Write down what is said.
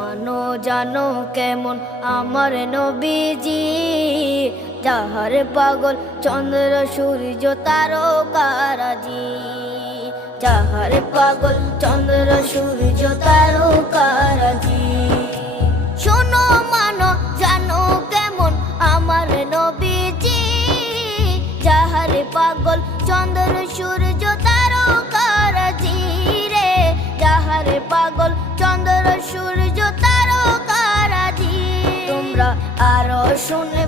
মানো জানো কেমন আমার নবীজি, যাহার পাগল চন্দ্র সূর্য তারকারাজি, যাহার পাগল চন্দ্র সূর্য তারকারাজি। শোনো মানো জানো কেমন আমার নবীজি, যাহার পাগল চন্দ্র সূর্য তারকারাজি রে, যাহার পাগল চন্দ্র সূর্য তারকারাজি। তোমরা আরো শুনে